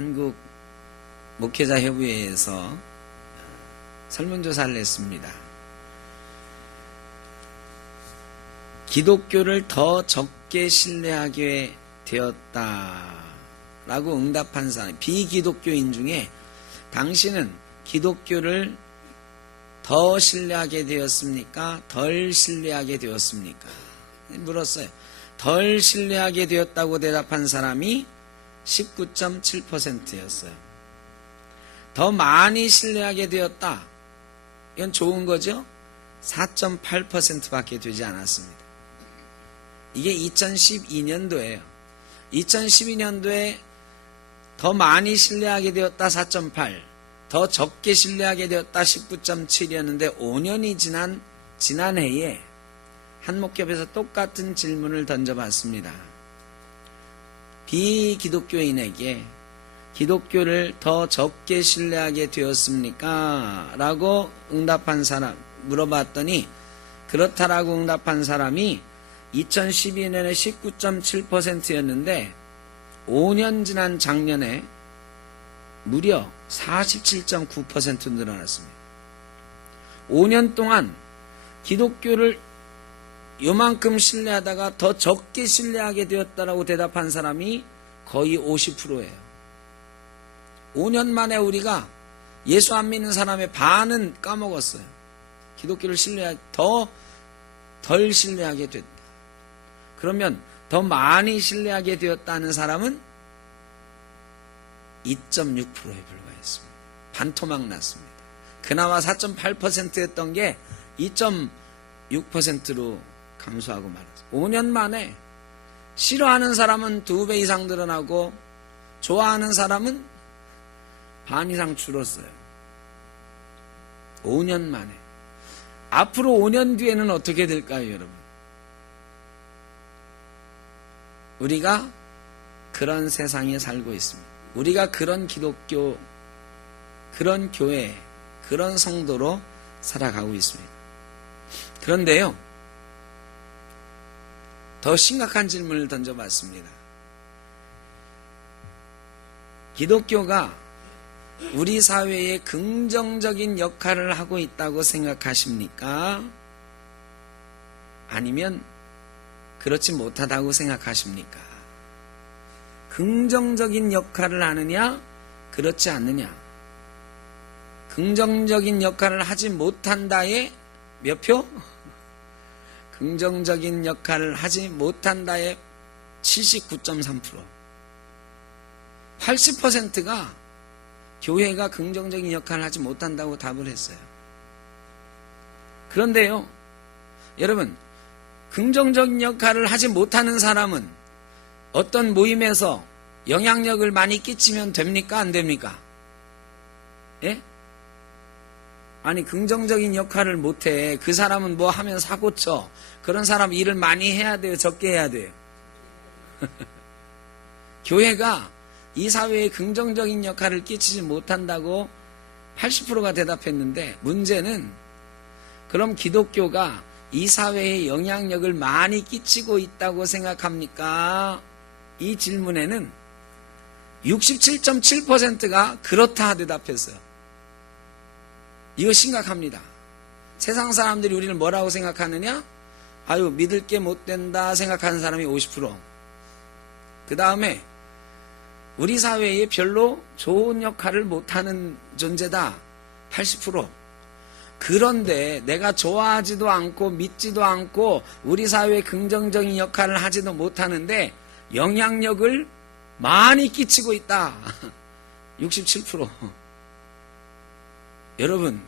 한국 목회자협의회에서 설문조사를 했습니다. 기독교를 더 적게 신뢰하게 되었다라고 응답한 사람, 비기독교인 중에 당신은 기독교를 더 신뢰하게 되었습니까? 덜 신뢰하게 되었습니까? 물었어요. 덜 신뢰하게 되었다고 대답한 사람이 19.7%였어요. 더 많이 신뢰하게 되었다. 이건 좋은 거죠? 4.8%밖에 되지 않았습니다. 이게 2012년도예요. 2012년도에 더 많이 신뢰하게 되었다 4.8, 더 적게 신뢰하게 되었다 19.7이었는데 5년이 지난 해에 한 목협에서 똑같은 질문을 던져봤습니다. 비기독교인에게 기독교를 더 적게 신뢰하게 되었습니까? 라고 응답한 사람 물어봤더니 그렇다라고 응답한 사람이 2012년에 19.7%였는데 5년 지난 작년에 무려 47.9% 늘어났습니다. 5년 동안 기독교를 요만큼 신뢰하다가 더 적게 신뢰하게 되었다라고 대답한 사람이 거의 50%예요. 5년 만에 우리가 예수 안 믿는 사람의 반은 까먹었어요. 기독교를 덜 신뢰하게 됐다. 그러면 더 많이 신뢰하게 되었다는 사람은 2.6%에 불과했습니다. 반토막 났습니다. 그나마 4.8%였던 게 2.6%로 감소하고 말았어요. 5년 만에 싫어하는 사람은 2배 이상 늘어나고 좋아하는 사람은 반 이상 줄었어요. 5년 만에. 앞으로 5년 뒤에는 어떻게 될까요, 여러분? 우리가 그런 세상에 살고 있습니다. 우리가 그런 기독교, 그런 교회, 그런 성도로 살아가고 있습니다. 그런데요, 더 심각한 질문을 던져봤습니다. 기독교가 우리 사회에 긍정적인 역할을 하고 있다고 생각하십니까? 아니면 그렇지 못하다고 생각하십니까? 긍정적인 역할을 하느냐, 그렇지 않느냐? 긍정적인 역할을 하지 못한다에 몇 표? 긍정적인 역할을 하지 못한다에 79.3%. 80%가 교회가 긍정적인 역할을 하지 못한다고 답을 했어요. 그런데요, 여러분, 긍정적인 역할을 하지 못하는 사람은 어떤 모임에서 영향력을 많이 끼치면 됩니까? 안 됩니까? 예? 아니, 긍정적인 역할을 못해. 그 사람은 뭐 하면 사고쳐. 그런 사람 일을 많이 해야 돼요? 적게 해야 돼요? 교회가 이 사회에 긍정적인 역할을 끼치지 못한다고 80%가 대답했는데, 문제는 그럼 기독교가 이 사회에 영향력을 많이 끼치고 있다고 생각합니까? 이 질문에는 67.7%가 그렇다 대답했어요. 이거 심각합니다. 세상 사람들이 우리를 뭐라고 생각하느냐? 아유, 믿을 게 못 된다 생각하는 사람이 50%. 그 다음에 우리 사회에 별로 좋은 역할을 못하는 존재다 80%. 그런데 내가 좋아하지도 않고 믿지도 않고 우리 사회에 긍정적인 역할을 하지도 못하는데 영향력을 많이 끼치고 있다 67%. 여러분,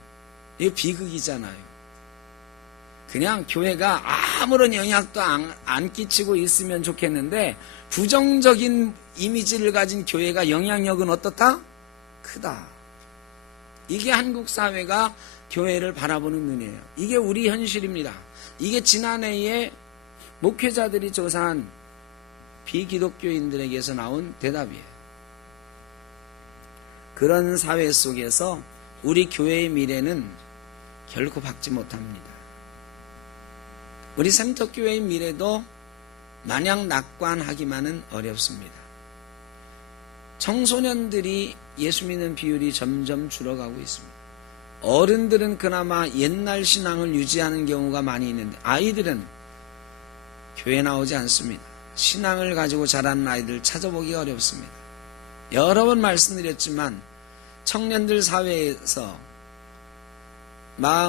이거 비극이잖아요. 그냥 교회가 아무런 영향도 안 끼치고 있으면 좋겠는데 부정적인 이미지를 가진 교회가 영향력은 어떻다? 크다. 이게 한국 사회가 교회를 바라보는 눈이에요. 이게 우리 현실입니다. 이게 지난해에 목회자들이 조사한 비기독교인들에게서 나온 대답이에요. 그런 사회 속에서 우리 교회의 미래는 결코 밝지 못합니다. 우리 센터교회의 미래도 마냥 낙관하기만은 어렵습니다. 청소년들이 예수 믿는 비율이 점점 줄어가고 있습니다. 어른들은 그나마 옛날 신앙을 유지하는 경우가 많이 있는데 아이들은 교회 나오지 않습니다. 신앙을 가지고 자라는 아이들 찾아보기 어렵습니다. 여러 번 말씀드렸지만 청년들 사회에서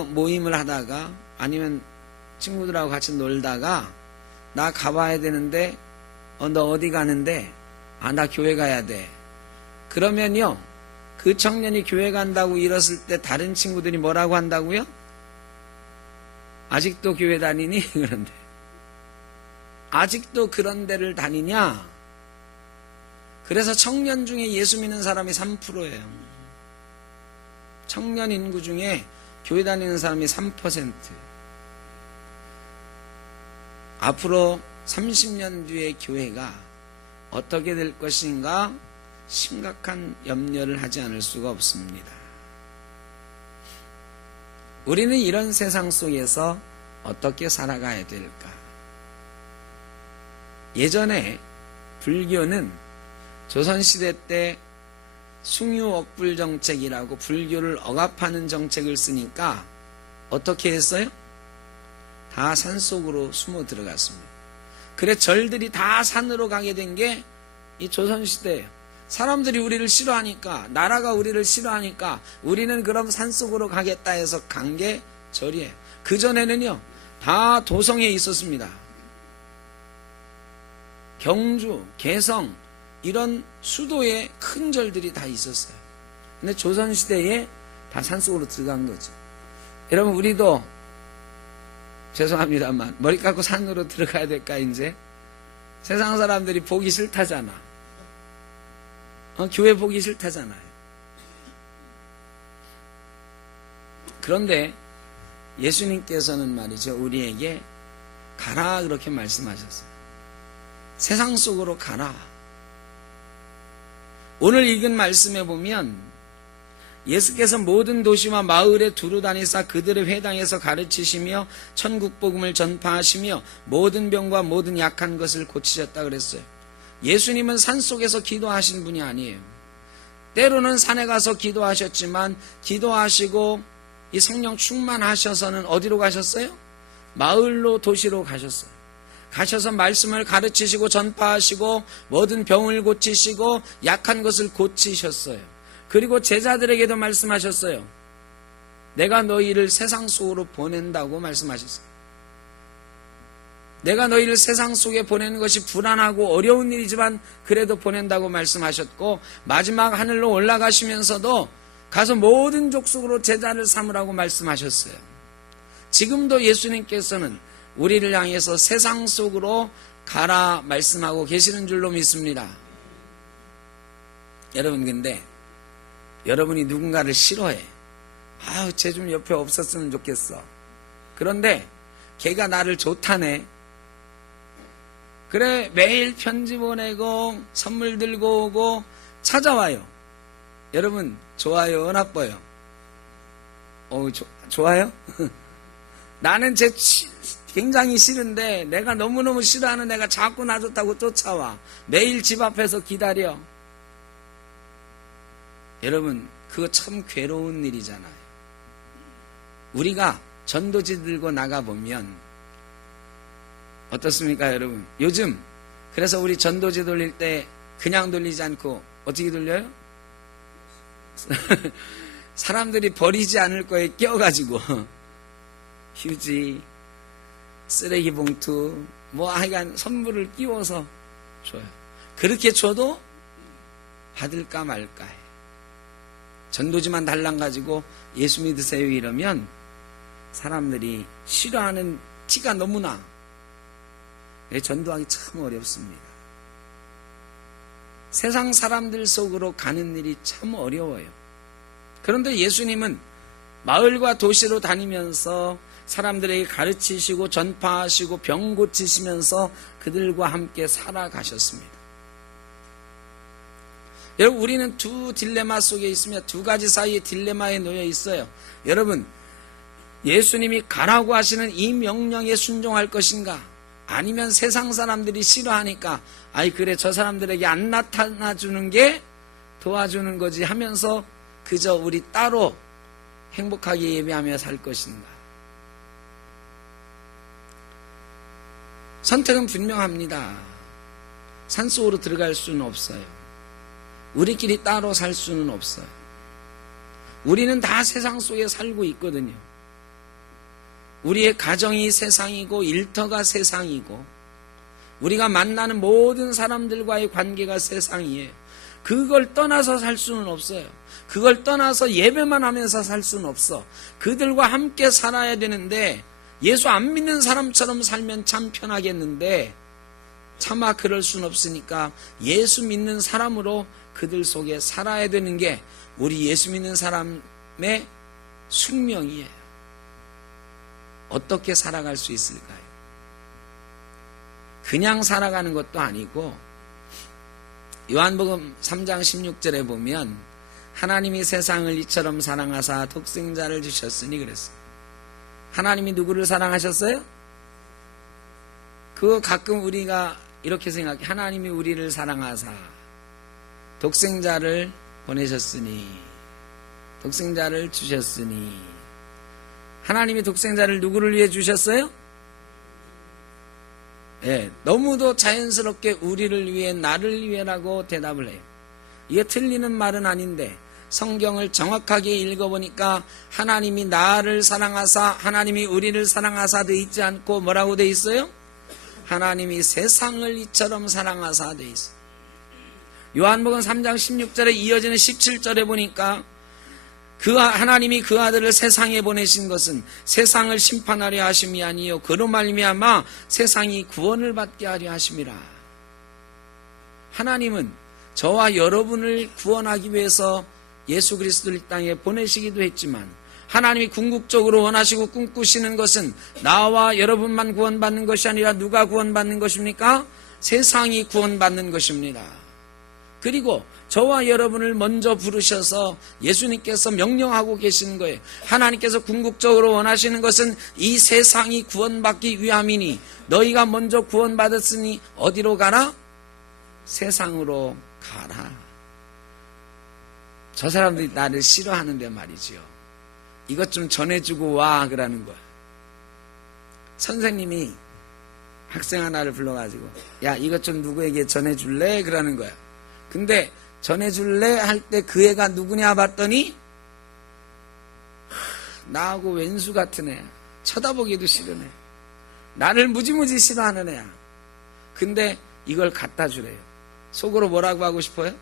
모임을 하다가 아니면 친구들하고 같이 놀다가 나 가봐야 되는데 너 어디 가는데? 나 교회 가야 돼. 그러면요 그 청년이 교회 간다고 이랬을 때 다른 친구들이 뭐라고 한다고요? 아직도 교회 다니니? 그런데 아직도 그런 데를 다니냐? 그래서 청년 중에 예수 믿는 사람이 3%예요. 청년 인구 중에 교회 다니는 사람이 3%. 앞으로 30년 뒤의 교회가 어떻게 될 것인가 심각한 염려를 하지 않을 수가 없습니다. 우리는 이런 세상 속에서 어떻게 살아가야 될까? 예전에 불교는 조선시대 때 숭유억불 정책이라고 불교를 억압하는 정책을 쓰니까 어떻게 했어요? 다 산속으로 숨어 들어갔습니다. 그래 절들이 다 산으로 가게 된 게 이 조선시대예요. 사람들이 우리를 싫어하니까, 나라가 우리를 싫어하니까 우리는 그럼 산속으로 가겠다 해서 간 게 절이에요. 그전에는요 다 도성에 있었습니다. 경주, 개성 이런 수도에 큰 절들이 다 있었어요. 근데 조선시대에 다 산속으로 들어간 거죠. 여러분 우리도 죄송합니다만 머리 깎고 산으로 들어가야 될까 이제? 세상 사람들이 보기 싫다잖아. 교회 보기 싫다잖아요. 그런데 예수님께서는 말이죠 우리에게 가라 그렇게 말씀하셨어요. 세상 속으로 가라. 오늘 읽은 말씀에 보면 예수께서 모든 도시와 마을에 두루 다니사 그들의 회당에서 가르치시며 천국 복음을 전파하시며 모든 병과 모든 약한 것을 고치셨다 그랬어요. 예수님은 산속에서 기도하신 분이 아니에요. 때로는 산에 가서 기도하셨지만 기도하시고 이 성령 충만하셔서는 어디로 가셨어요? 마을로 도시로 가셨어요. 가셔서 말씀을 가르치시고 전파하시고 모든 병을 고치시고 약한 것을 고치셨어요. 그리고 제자들에게도 말씀하셨어요. 내가 너희를 세상 속으로 보낸다고 말씀하셨어요. 내가 너희를 세상 속에 보내는 것이 불안하고 어려운 일이지만 그래도 보낸다고 말씀하셨고 마지막 하늘로 올라가시면서도 가서 모든 족속으로 제자를 삼으라고 말씀하셨어요. 지금도 예수님께서는 우리를 향해서 세상 속으로 가라 말씀하고 계시는 줄로 믿습니다. 여러분 근데 여러분이 누군가를 싫어해. 쟤 좀 옆에 없었으면 좋겠어. 그런데 걔가 나를 좋다네. 그래 매일 편지 보내고 선물 들고 오고 찾아와요. 여러분 좋아요 나빠요? 좋아요? 나는 쟤 굉장히 싫은데 내가 너무너무 싫어하는 애가 자꾸 나 좋다고 쫓아와. 매일 집 앞에서 기다려. 여러분 그거 참 괴로운 일이잖아요. 우리가 전도지 들고 나가보면 어떻습니까 여러분? 요즘 그래서 우리 전도지 돌릴 때 그냥 돌리지 않고 어떻게 돌려요? 사람들이 버리지 않을 거에 껴가지고 휴지, 쓰레기 봉투 하여간 선물을 끼워서 줘요. 그렇게 줘도 받을까 말까 해. 전도지만 달랑 가지고 예수 믿으세요 이러면 사람들이 싫어하는 티가 너무나. 전도하기 참 어렵습니다. 세상 사람들 속으로 가는 일이 참 어려워요. 그런데 예수님은 마을과 도시로 다니면서 사람들에게 가르치시고 전파하시고 병 고치시면서 그들과 함께 살아가셨습니다. 여러분 우리는 두 딜레마 속에 있으며 두 가지 사이의 딜레마에 놓여 있어요. 여러분 예수님이 가라고 하시는 이 명령에 순종할 것인가? 아니면 세상 사람들이 싫어하니까 그래 저 사람들에게 안 나타나 주는 게 도와주는 거지 하면서 그저 우리 따로 행복하게 예배하며 살 것인가? 선택은 분명합니다. 산속으로 들어갈 수는 없어요. 우리끼리 따로 살 수는 없어요. 우리는 다 세상 속에 살고 있거든요. 우리의 가정이 세상이고 일터가 세상이고 우리가 만나는 모든 사람들과의 관계가 세상이에요. 그걸 떠나서 살 수는 없어요. 그걸 떠나서 예배만 하면서 살 수는 없어. 그들과 함께 살아야 되는데 예수 안 믿는 사람처럼 살면 참 편하겠는데 차마 그럴 수는 없으니까 예수 믿는 사람으로 그들 속에 살아야 되는 게 우리 예수 믿는 사람의 숙명이에요. 어떻게 살아갈 수 있을까요? 그냥 살아가는 것도 아니고 요한복음 3장 16절에 보면 하나님이 세상을 이처럼 사랑하사 독생자를 주셨으니 그랬어요. 하나님이 누구를 사랑하셨어요? 그거 가끔 우리가 이렇게 생각해. 하나님이 우리를 사랑하사 독생자를 보내셨으니 독생자를 주셨으니 하나님이 독생자를 누구를 위해 주셨어요? 네, 너무도 자연스럽게 우리를 위해 나를 위해라고 대답을 해요. 이게 틀리는 말은 아닌데 성경을 정확하게 읽어보니까 하나님이 나를 사랑하사 하나님이 우리를 사랑하사 돼 있지 않고 뭐라고 돼 있어요? 하나님이 세상을 이처럼 사랑하사 돼 있어요. 요한복음 3장 16절에 이어지는 17절에 보니까 하나님이 그 아들을 세상에 보내신 것은 세상을 심판하려 하심이 아니요 그로 말미암아 세상이 구원을 받게 하려 하심이라. 하나님은 저와 여러분을 구원하기 위해서 예수 그리스도를 이 땅에 보내시기도 했지만 하나님이 궁극적으로 원하시고 꿈꾸시는 것은 나와 여러분만 구원받는 것이 아니라 누가 구원받는 것입니까? 세상이 구원받는 것입니다. 그리고 저와 여러분을 먼저 부르셔서 예수님께서 명령하고 계시는 거예요. 하나님께서 궁극적으로 원하시는 것은 이 세상이 구원받기 위함이니 너희가 먼저 구원받았으니 어디로 가라? 세상으로 가라. 저 사람들이 나를 싫어하는데 말이지요. 이것 좀 전해주고 와 그러는 거야. 선생님이 학생 하나를 불러가지고 야 이것 좀 누구에게 전해줄래? 그러는 거야. 근데 전해줄래? 할 때 그 애가 누구냐 봤더니 나하고 왼수 같은 애야. 쳐다보기도 싫은 애. 나를 무지무지 싫어하는 애야. 근데 이걸 갖다 주래요. 속으로 뭐라고 하고 싶어요?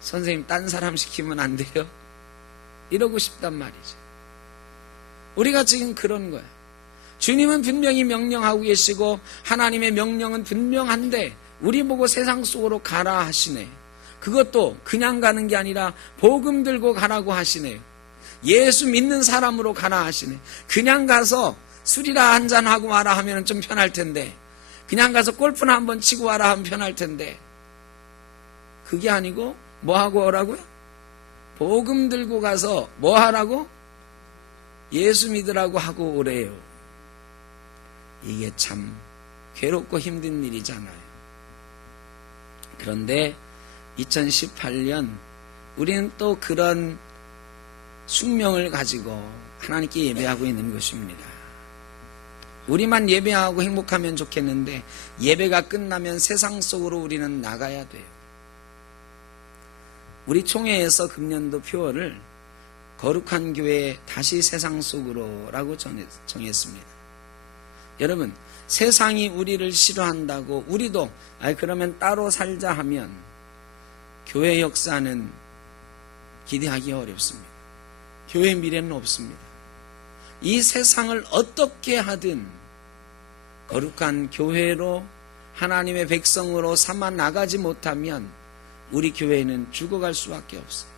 선생님 딴 사람 시키면 안 돼요? 이러고 싶단 말이죠. 우리가 지금 그런 거야. 주님은 분명히 명령하고 계시고 하나님의 명령은 분명한데 우리 보고 세상 속으로 가라 하시네. 그것도 그냥 가는 게 아니라 복음 들고 가라고 하시네요. 예수 믿는 사람으로 가라 하시네. 그냥 가서 술이나 한잔하고 와라 하면 좀 편할 텐데 그냥 가서 골프나 한번 치고 와라 하면 편할 텐데 그게 아니고 뭐 하고 오라고요? 복음 들고 가서 뭐 하라고? 예수 믿으라고 하고 오래요. 이게 참 괴롭고 힘든 일이잖아요. 그런데 2018년 우리는 또 그런 숙명을 가지고 하나님께 예배하고 있는 것입니다. 우리만 예배하고 행복하면 좋겠는데 예배가 끝나면 세상 속으로 우리는 나가야 돼요. 우리 총회에서 금년도 표어를 거룩한 교회 다시 세상 속으로 라고 정했습니다. 여러분 세상이 우리를 싫어한다고 우리도 그러면 따로 살자 하면 교회 역사는 기대하기 어렵습니다. 교회 미래는 없습니다. 이 세상을 어떻게 하든 거룩한 교회로 하나님의 백성으로 삼아 나가지 못하면 우리 교회는 죽어갈 수밖에 없어요.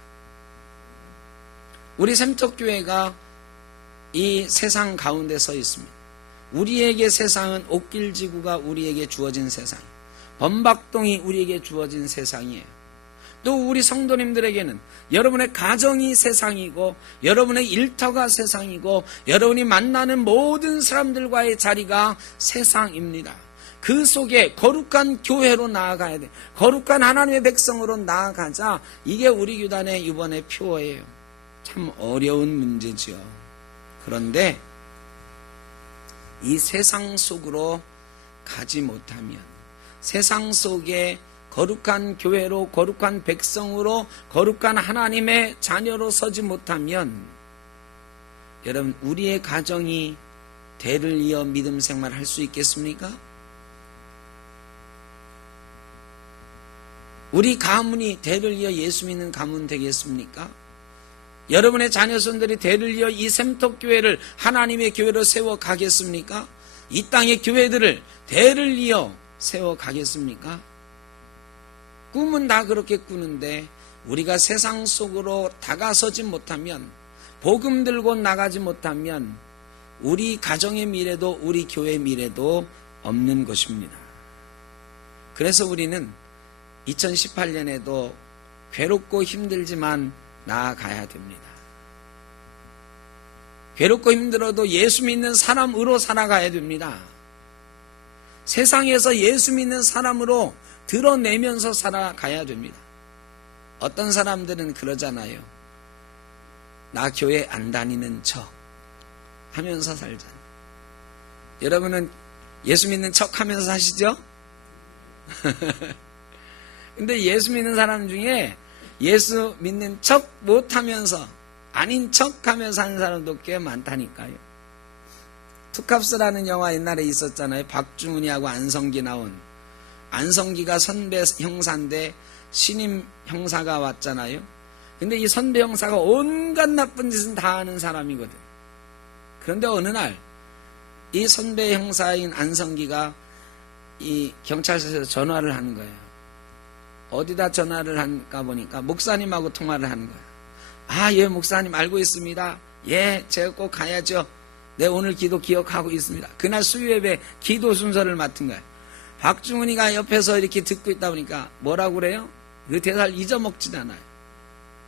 우리 샘터교회가 이 세상 가운데 서 있습니다. 우리에게 세상은 옥길지구가 우리에게 주어진 세상, 범박동이 우리에게 주어진 세상이에요. 또 우리 성도님들에게는 여러분의 가정이 세상이고 여러분의 일터가 세상이고 여러분이 만나는 모든 사람들과의 자리가 세상입니다. 그 속에 거룩한 교회로 나아가야 돼. 거룩한 하나님의 백성으로 나아가자. 이게 우리 교단의 이번에 표어예요. 참 어려운 문제죠. 그런데 이 세상 속으로 가지 못하면, 세상 속에 거룩한 교회로, 거룩한 백성으로, 거룩한 하나님의 자녀로 서지 못하면, 여러분, 우리의 가정이 대를 이어 믿음 생활을 할 수 있겠습니까? 우리 가문이 대를 이어 예수 믿는 가문 되겠습니까? 여러분의 자녀손들이 대를 이어 이 샘톡교회를 하나님의 교회로 세워가겠습니까? 이 땅의 교회들을 대를 이어 세워가겠습니까? 꿈은 다 그렇게 꾸는데 우리가 세상 속으로 다가서지 못하면, 복음 들고 나가지 못하면 우리 가정의 미래도 우리 교회의 미래도 없는 것입니다. 그래서 우리는 2018년에도 괴롭고 힘들지만 나아가야 됩니다. 괴롭고 힘들어도 예수 믿는 사람으로 살아가야 됩니다. 세상에서 예수 믿는 사람으로 드러내면서 살아가야 됩니다. 어떤 사람들은 그러잖아요. 나 교회 안 다니는 척 하면서 살잖아요. 여러분은 예수 믿는 척 하면서 사시죠? 근데 예수 믿는 사람 중에 예수 믿는 척 못하면서, 아닌 척 하면서 하는 사람도 꽤 많다니까요. 투캅스라는 영화 옛날에 있었잖아요. 박중훈이하고 안성기 나온. 안성기가 선배 형사인데 신임 형사가 왔잖아요. 근데 이 선배 형사가 온갖 나쁜 짓은 다 하는 사람이거든. 그런데 어느 날 이 선배 형사인 안성기가 이 경찰서에서 전화를 하는 거예요. 어디다 전화를 할까 보니까 목사님하고 통화를 하는 거예요. 아, 예, 목사님 알고 있습니다. 예, 제가 꼭 가야죠. 네, 오늘 기도 기억하고 있습니다. 그날 수요예배 기도 순서를 맡은 거예요. 박중훈이가 옆에서 이렇게 듣고 있다 보니까 뭐라고 그래요? 그 대사를 잊어먹진 않아요.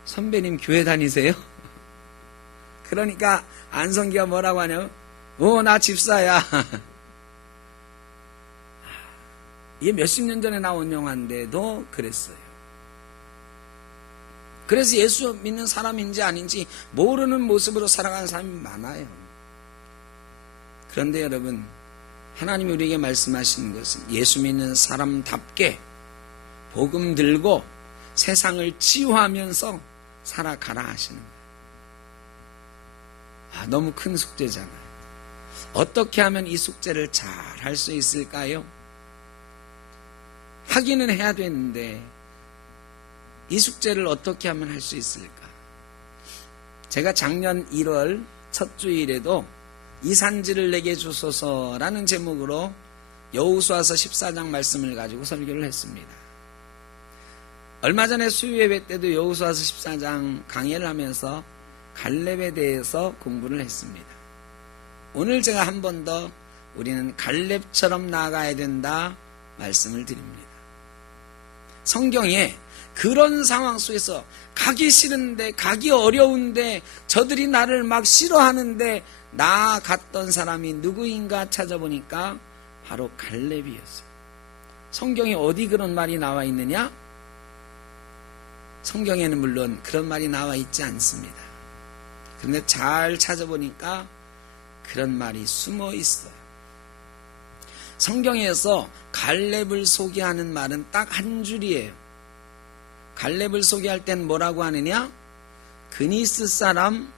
선배님 교회 다니세요? 그러니까 안성기가 뭐라고 하냐면, 나 집사야. 이게 몇십 년 전에 나온 영화인데도 그랬어요. 그래서 예수 믿는 사람인지 아닌지 모르는 모습으로 살아가는 사람이 많아요. 그런데 여러분, 하나님이 우리에게 말씀하시는 것은 예수 믿는 사람답게 복음 들고 세상을 치유하면서 살아가라 하시는 거예요. 너무 큰 숙제잖아요. 어떻게 하면 이 숙제를 잘 할 수 있을까요? 하기는 해야 되는데 이 숙제를 어떻게 하면 할 수 있을까? 제가 작년 1월 첫 주일에도 이산지를 내게 주소서라는 제목으로 여호수아서 14장 말씀을 가지고 설교를 했습니다. 얼마 전에 수요예배 때도 여호수아서 14장 강의를 하면서 갈렙에 대해서 공부를 했습니다. 오늘 제가 한 번 더 우리는 갈렙처럼 나아가야 된다 말씀을 드립니다. 성경에 그런 상황 속에서 가기 싫은데, 가기 어려운데, 저들이 나를 막 싫어하는데 나아갔던 사람이 누구인가 찾아보니까 바로 갈렙이었어요. 성경에 어디 그런 말이 나와 있느냐? 성경에는 물론 그런 말이 나와 있지 않습니다. 그런데 잘 찾아보니까 그런 말이 숨어 있어요. 성경에서 갈렙을 소개하는 말은 딱 한 줄이에요. 갈렙을 소개할 땐 뭐라고 하느냐? 그니스 사람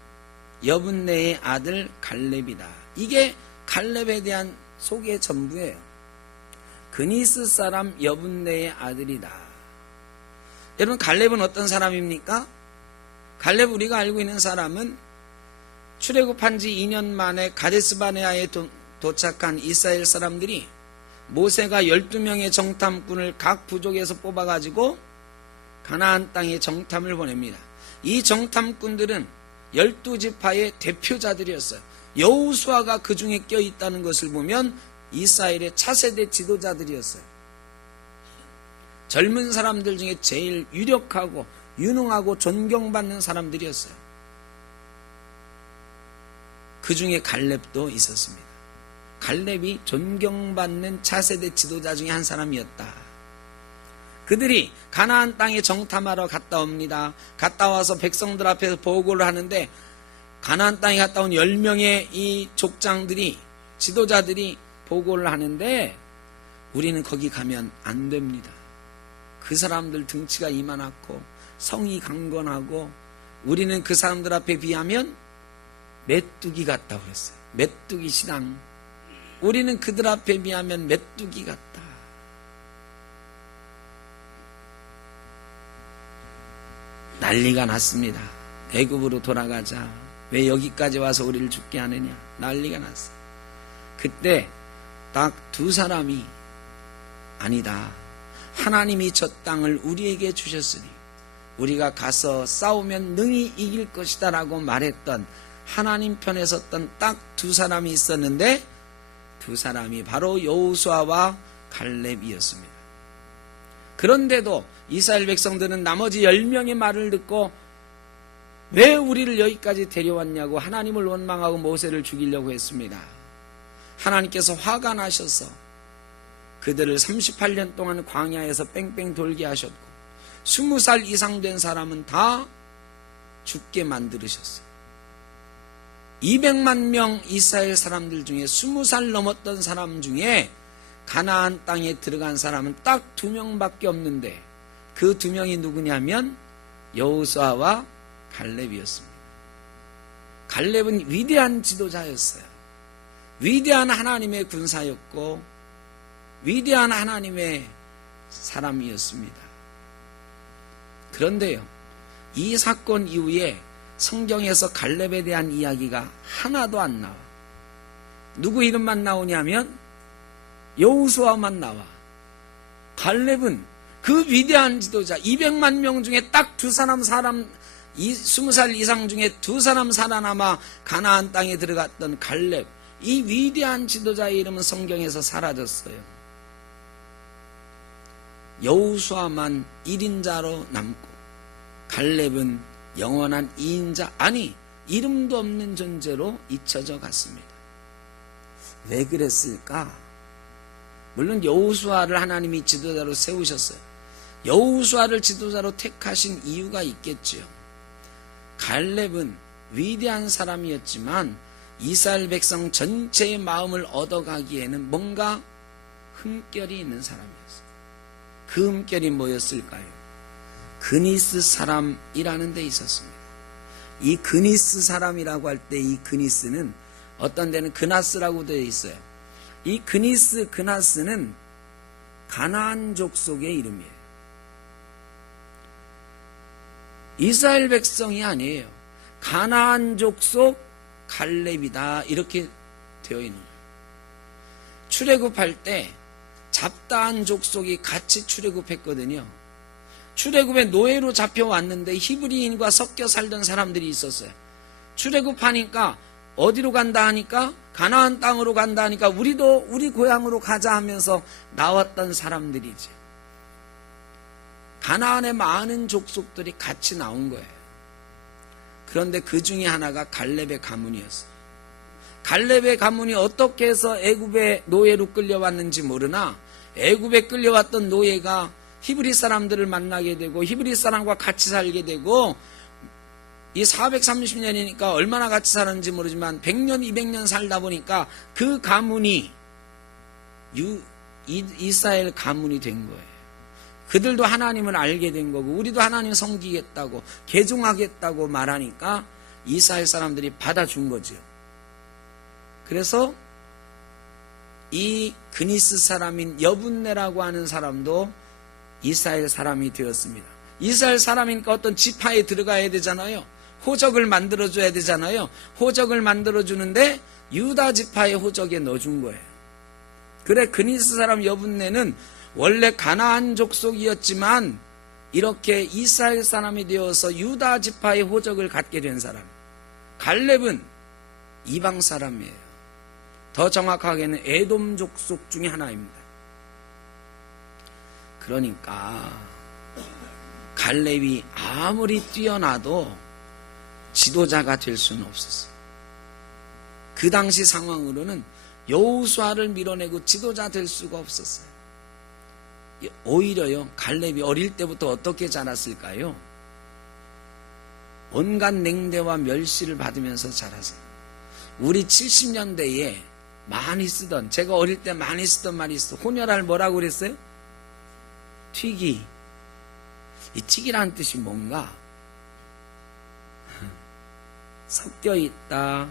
여분네의 아들 갈렙이다. 이게 갈렙에 대한 소개 전부예요. 그니스 사람 여분네의 아들이다. 여러분, 갈렙은 어떤 사람입니까? 갈렙, 우리가 알고 있는 사람은 출애굽한 지 2년 만에 가데스바네아에 도착한 이스라엘 사람들이 모세가 12명의 정탐꾼을 각 부족에서 뽑아가지고 가나안 땅에 정탐을 보냅니다. 이 정탐꾼들은 12지파의 대표자들이었어요. 여호수아가 그 중에 껴있다는 것을 보면 이스라엘의 차세대 지도자들이었어요. 젊은 사람들 중에 제일 유력하고 유능하고 존경받는 사람들이었어요. 그 중에 갈렙도 있었습니다. 갈렙이 존경받는 차세대 지도자 중에 한 사람이었다. 그들이 가나안 땅에 정탐하러 갔다 옵니다. 갔다 와서 백성들 앞에서 보고를 하는데 가나안 땅에 갔다 온 10명의 이 족장들이, 지도자들이 보고를 하는데 우리는 거기 가면 안 됩니다. 그 사람들 등치가 이만하고 성이 강건하고 우리는 그 사람들 앞에 비하면 메뚜기 같다고 그랬어요. 메뚜기 신앙. 우리는 그들 앞에 비하면 메뚜기 같다. 난리가 났습니다. 애굽으로 돌아가자. 왜 여기까지 와서 우리를 죽게 하느냐. 난리가 났어요. 그때 딱 두 사람이 아니다. 하나님이 저 땅을 우리에게 주셨으니 우리가 가서 싸우면 능히 이길 것이다 라고 말했던, 하나님 편에 섰던 딱 두 사람이 있었는데 두 사람이 바로 여호수아와 갈렙이었습니다. 그런데도 이스라엘 백성들은 나머지 10명의 말을 듣고 왜 우리를 여기까지 데려왔냐고 하나님을 원망하고 모세를 죽이려고 했습니다. 하나님께서 화가 나셔서 그들을 38년 동안 광야에서 뺑뺑 돌게 하셨고 20살 이상 된 사람은 다 죽게 만들으셨어요. 200만 명 이스라엘 사람들 중에 20살 넘었던 사람 중에 가나안 땅에 들어간 사람은 딱 2명밖에 없는데 그 2명이 누구냐면 여호수아와 갈렙이었습니다. 갈렙은 위대한 지도자였어요. 위대한 하나님의 군사였고 위대한 하나님의 사람이었습니다. 그런데요, 이 사건 이후에 성경에서 갈렙에 대한 이야기가 하나도 안 나와. 누구 이름만 나오냐면 여호수아만 나와. 갈렙은 그 위대한 지도자 200만 명 중에 딱 20살 이상 중에 2사람 살아남아 가나안 땅에 들어갔던 갈렙, 이 위대한 지도자의 이름은 성경에서 사라졌어요. 여호수아만 1인자로 남고 갈렙은 영원한 2인자, 아니 이름도 없는 존재로 잊혀져 갔습니다. 왜 그랬을까? 물론 여호수아를 하나님이 지도자로 세우셨어요. 여호수아를 지도자로 택하신 이유가 있겠지요. 갈렙은 위대한 사람이었지만 이스라엘 백성 전체의 마음을 얻어가기에는 뭔가 흠결이 있는 사람이었어요. 그 흠결이 뭐였을까요? 그니스 사람이라는 데 있었습니다. 이 그니스 사람이라고 할 때 이 그니스는 어떤 데는 그나스라고 되어 있어요. 이 그나스는 가나안 족속의 이름이에요. 이스라엘 백성이 아니에요. 가나안 족속 갈렙이다 이렇게 되어 있는 거예요. 출애굽할 때 잡다한 족속이 같이 출애굽했거든요. 출애굽에 노예로 잡혀왔는데 히브리인과 섞여 살던 사람들이 있었어요. 출애굽하니까 어디로 간다 하니까 가나안 땅으로 간다 하니까 우리도 우리 고향으로 가자 하면서 나왔던 사람들이지. 가나안의 많은 족속들이 같이 나온 거예요. 그런데 그 중에 하나가 갈렙의 가문이었어요. 갈렙의 가문이 어떻게 해서 애굽의 노예로 끌려왔는지 모르나 애굽에 끌려왔던 노예가 히브리 사람들을 만나게 되고 히브리 사람과 같이 살게 되고 이 430년이니까 얼마나 같이 살았는지 모르지만 100년, 200년 살다 보니까 그 가문이 이스라엘 가문이 된 거예요. 그들도 하나님을 알게 된 거고 우리도 하나님 섬기겠다고 개종하겠다고 말하니까 이스라엘 사람들이 받아준 거죠. 그래서 이 그니스 사람인 여분네라고 하는 사람도 이스라엘 사람이 되었습니다. 이스라엘 사람이니까 어떤 지파에 들어가야 되잖아요. 호적을 만들어줘야 되잖아요. 호적을 만들어주는데 유다 지파의 호적에 넣어준 거예요. 그래 그니스 사람 여분네는 원래 가나안 족속이었지만 이렇게 이스라엘 사람이 되어서 유다 지파의 호적을 갖게 된 사람. 갈렙은 이방 사람이에요. 더 정확하게는 에돔 족속 중에 하나입니다. 그러니까 갈렙이 아무리 뛰어나도 지도자가 될 수는 없었어요. 그 당시 상황으로는 여호수아를 밀어내고 지도자 될 수가 없었어요. 오히려요, 갈렙이 어릴 때부터 어떻게 자랐을까요? 온갖 냉대와 멸시를 받으면서 자랐어요. 우리 70년대에 많이 쓰던, 제가 어릴 때 많이 쓰던 말이 있어. 혼혈할 뭐라고 그랬어요? 튀기. 이 튀기라는 뜻이 뭔가? 섞여 있다,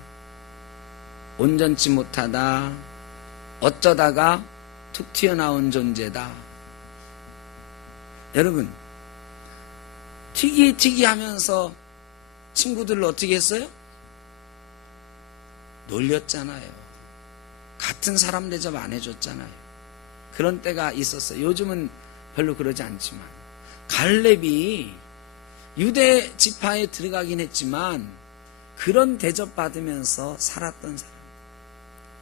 온전치 못하다, 어쩌다가 툭 튀어나온 존재다. 여러분, 튀기 하면서 친구들을 어떻게 했어요? 놀렸잖아요. 같은 사람 대접 안 해줬잖아요. 그런 때가 있었어요. 요즘은 별로 그러지 않지만. 갈렙이 유대 지파에 들어가긴 했지만 그런 대접 받으면서 살았던 사람.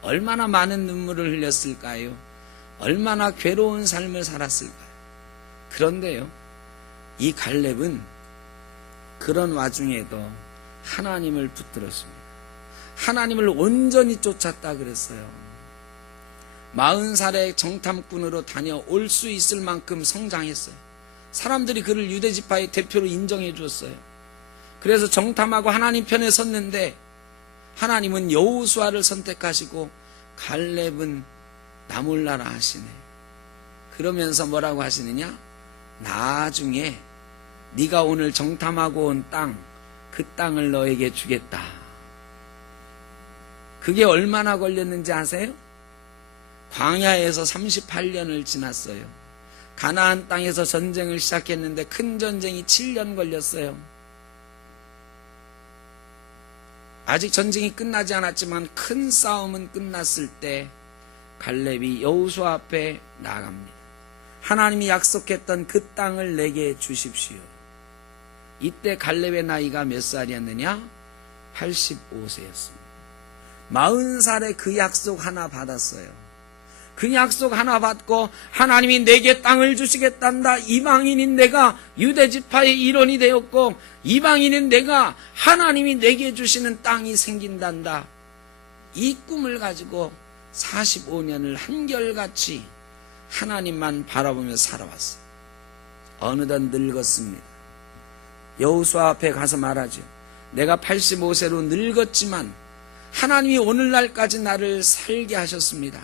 얼마나 많은 눈물을 흘렸을까요? 얼마나 괴로운 삶을 살았을까요? 그런데요, 이 갈렙은 그런 와중에도 하나님을 붙들었습니다. 하나님을 온전히 쫓았다 그랬어요. 40살의 정탐꾼으로 다녀올 수 있을 만큼 성장했어요. 사람들이 그를 유대지파의 대표로 인정해 주었어요. 그래서 정탐하고 하나님 편에 섰는데 하나님은 여호수아를 선택하시고 갈렙은 나 몰라라 하시네. 그러면서 뭐라고 하시느냐? 나중에 네가 오늘 정탐하고 온 땅, 그 땅을 너에게 주겠다. 그게 얼마나 걸렸는지 아세요? 광야에서 38년을 지났어요. 가나안 땅에서 전쟁을 시작했는데 큰 전쟁이 7년 걸렸어요. 아직 전쟁이 끝나지 않았지만 큰 싸움은 끝났을 때 갈렙이 여호수아 앞에 나아갑니다. 하나님이 약속했던 그 땅을 내게 주십시오. 이때 갈렙의 나이가 몇 살이었느냐? 85세였습니다. 40살에 그 약속 하나 받았어요. 그 약속 하나 받고 하나님이 내게 땅을 주시겠단다. 이방인인 내가 유대지파의 일원이 되었고 이방인인 내가 하나님이 내게 주시는 땅이 생긴단다. 이 꿈을 가지고 45년을 한결같이 하나님만 바라보며 살아왔어요. 어느덧 늙었습니다. 여호수아 앞에 가서 말하죠. 내가 85세로 늙었지만 하나님이 오늘날까지 나를 살게 하셨습니다.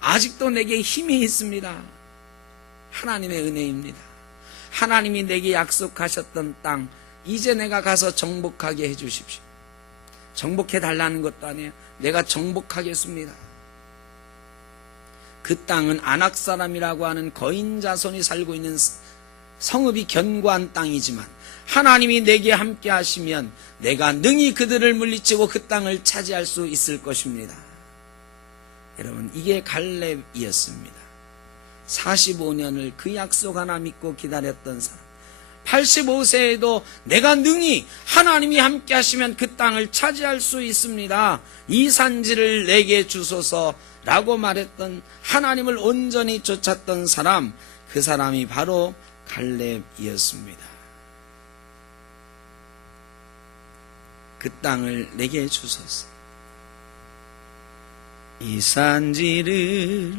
아직도 내게 힘이 있습니다. 하나님의 은혜입니다. 하나님이 내게 약속하셨던 땅, 이제 내가 가서 정복하게 해주십시오. 정복해 달라는 것도 아니에요. 내가 정복하겠습니다. 그 땅은 아낙 사람이라고 하는 거인 자손이 살고 있는 성읍이 견고한 땅이지만 하나님이 내게 함께 하시면 내가 능히 그들을 물리치고 그 땅을 차지할 수 있을 것입니다. 여러분, 이게 갈렙이었습니다. 45년을 그 약속 하나 믿고 기다렸던 사람. 85세에도 내가 능히 하나님이 함께 하시면 그 땅을 차지할 수 있습니다. 이 산지를 내게 주소서 라고 말했던, 하나님을 온전히 쫓았던 사람, 그 사람이 바로 갈렙이었습니다. 그 땅을 내게 주소서. 이 산지를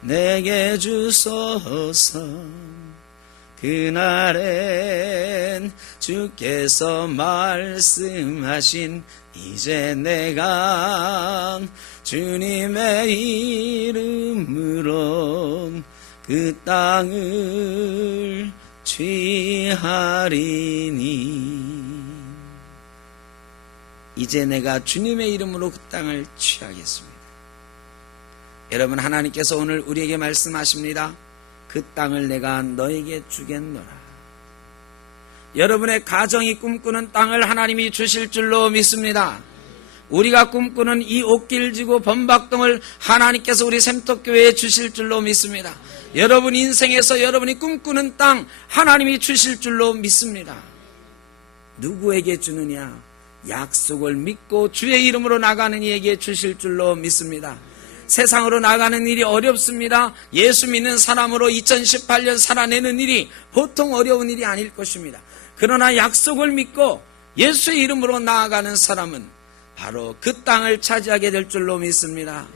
내게 주소서. 그날엔 주께서 말씀하신 이제 내가 주님의 이름으로 그 땅을 취하리니. 이제 내가 주님의 이름으로 그 땅을 취하겠습니다. 여러분, 하나님께서 오늘 우리에게 말씀하십니다. 그 땅을 내가 너에게 주겠노라. 여러분의 가정이 꿈꾸는 땅을 하나님이 주실 줄로 믿습니다. 우리가 꿈꾸는 이 옥길지구 범박동을 하나님께서 우리 샘터교회에 주실 줄로 믿습니다. 여러분 인생에서 여러분이 꿈꾸는 땅 하나님이 주실 줄로 믿습니다. 누구에게 주느냐? 약속을 믿고 주의 이름으로 나가는 이에게 주실 줄로 믿습니다. 세상으로 나가는 일이 어렵습니다. 예수 믿는 사람으로 2018년 살아내는 일이 보통 어려운 일이 아닐 것입니다. 그러나 약속을 믿고 예수의 이름으로 나아가는 사람은 바로 그 땅을 차지하게 될 줄로 믿습니다.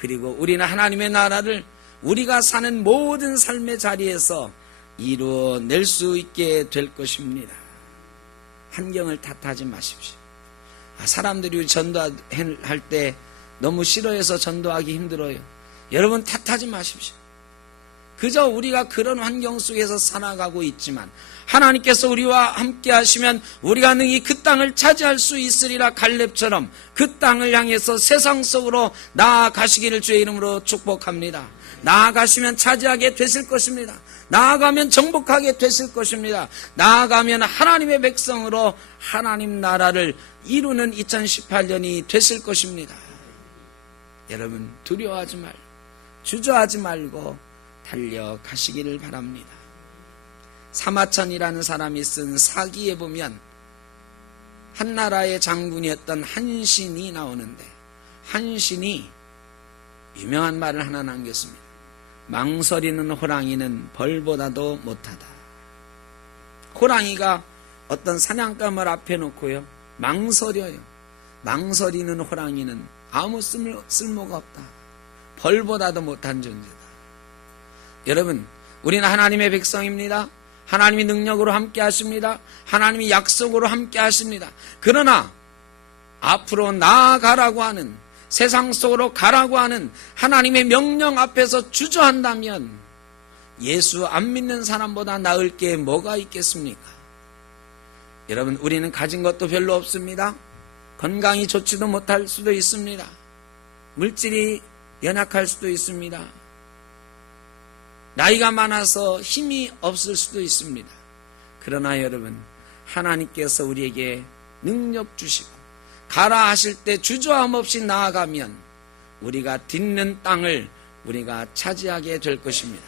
그리고 우리는 하나님의 나라를 우리가 사는 모든 삶의 자리에서 이루어낼 수 있게 될 것입니다. 환경을 탓하지 마십시오. 사람들이 전도할 때 너무 싫어해서 전도하기 힘들어요. 여러분 탓하지 마십시오. 그저 우리가 그런 환경 속에서 살아가고 있지만 하나님께서 우리와 함께 하시면 우리가 능히 그 땅을 차지할 수 있으리라. 갈렙처럼 그 땅을 향해서 세상 속으로 나아가시기를 주의 이름으로 축복합니다. 나아가시면 차지하게 되실 것입니다. 나아가면 정복하게 되실 것입니다. 나아가면 하나님의 백성으로 하나님 나라를 이루는 2018년이 되실 것입니다. 여러분 두려워하지 말고 주저하지 말고 달려가시기를 바랍니다. 사마천이라는 사람이 쓴 사기에 보면 한 나라의 장군이었던 한신이 나오는데 한신이 유명한 말을 하나 남겼습니다. 망설이는 호랑이는 벌보다도 못하다. 호랑이가 어떤 사냥감을 앞에 놓고요 망설여요. 망설이는 호랑이는 아무 쓸모가 없다. 벌보다도 못한 존재다. 여러분 우리는 하나님의 백성입니다. 하나님이 능력으로 함께 하십니다. 하나님이 약속으로 함께 하십니다. 그러나 앞으로 나아가라고 하는, 세상 속으로 가라고 하는 하나님의 명령 앞에서 주저한다면 예수 안 믿는 사람보다 나을 게 뭐가 있겠습니까? 여러분 우리는 가진 것도 별로 없습니다. 건강이 좋지도 못할 수도 있습니다. 물질이 연약할 수도 있습니다. 나이가 많아서 힘이 없을 수도 있습니다. 그러나 여러분 하나님께서 우리에게 능력 주시고 가라 하실 때 주저함 없이 나아가면 우리가 딛는 땅을 우리가 차지하게 될 것입니다.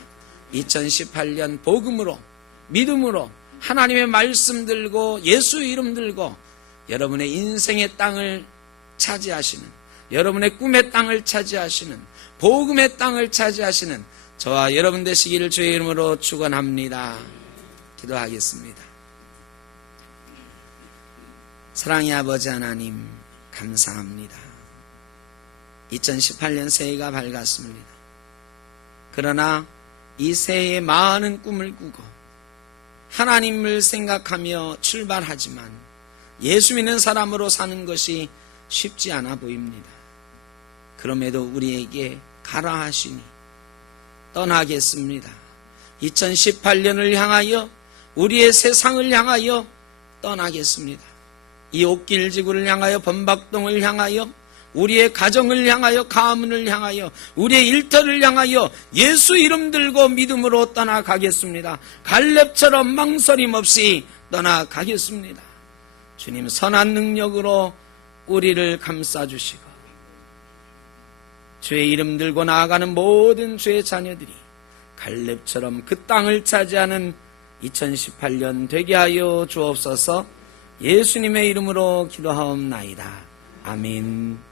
2018년 복음으로 믿음으로 하나님의 말씀 들고 예수 이름 들고 여러분의 인생의 땅을 차지하시는, 여러분의 꿈의 땅을 차지하시는, 복음의 땅을 차지하시는 저와 여러분 되시기를 주의 이름으로 축원합니다. 기도하겠습니다. 사랑의 아버지 하나님 감사합니다. 2018년 새해가 밝았습니다. 그러나 이 새해에 많은 꿈을 꾸고 하나님을 생각하며 출발하지만 예수 믿는 사람으로 사는 것이 쉽지 않아 보입니다. 그럼에도 우리에게 가라 하시니 떠나겠습니다. 2018년을 향하여 우리의 세상을 향하여 떠나겠습니다. 이 옥길지구를 향하여 범박동을 향하여 우리의 가정을 향하여 가문을 향하여 우리의 일터를 향하여 예수 이름 들고 믿음으로 떠나가겠습니다. 갈렙처럼 망설임 없이 떠나가겠습니다. 주님 선한 능력으로 우리를 감싸주시고 주의 이름 들고 나아가는 모든 주의 자녀들이 갈렙처럼 그 땅을 차지하는 2018년 되게 하여 주옵소서. 예수님의 이름으로 기도하옵나이다. 아멘.